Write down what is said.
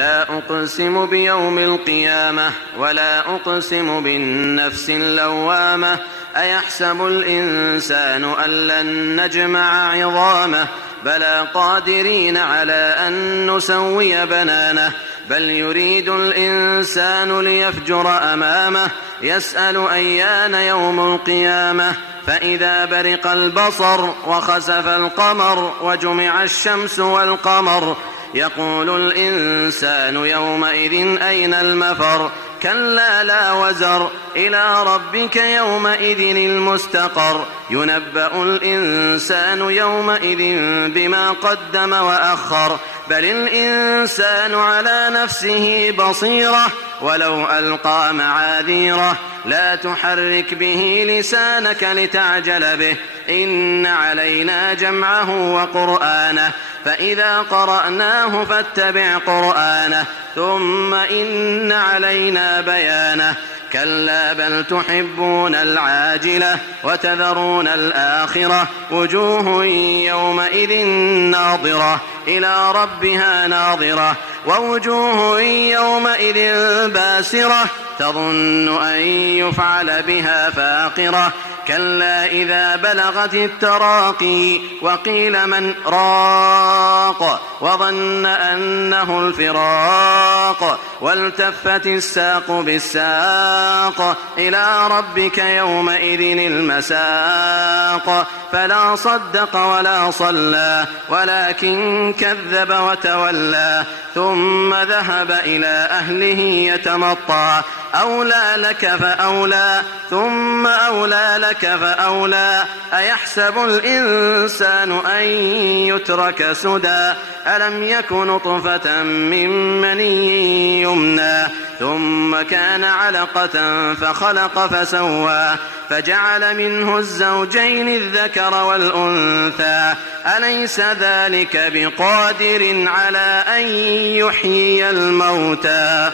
لا أقسم بيوم القيامة ولا أقسم بالنفس اللوامة أيحسب الإنسان أن لن نجمع عظامه بلى قادرين على أن نسوي بنانه بل يريد الإنسان ليفجر أمامه يسأل أيان يوم القيامة فإذا برق البصر وخسف القمر وجمع الشمس والقمر يقول الإنسان يومئذ أين المفر كلا لا وزر إلى ربك يومئذ المستقر ينبأ الإنسان يومئذ بما قدم وأخر بل الإنسان على نفسه بصيرة ولو ألقى معاذيره لا تحرك به لسانك لتعجل به إن علينا جمعه وقرآنه فإذا قرأناه فاتبع قرآنه ثم إن علينا بيانه كلا بل تحبون العاجلة وتذرون الآخرة وجوه يومئذ ناظرة إلى ربها ناظرة ووجوه يومئذ باسرة تظن أن يفعل بها فاقرة كلا إذا بلغت التراقي وقيل من راق وظن أنه الفراق والتفت الساق بالساق إلى ربك يومئذ المساق فلا صدق ولا صلى ولكن كذب وتولى ثم ذهب إلى أهله يتمطى أولى لك فأولى ثم أولى لك فأولى أيحسب الإنسان أن يترك سدى ألم يك نطفة من مني يمنى ثم كان علقة فخلق فسوى فجعل منه الزوجين الذكر والأنثى أليس ذلك بقادر على أن يحيي الموتى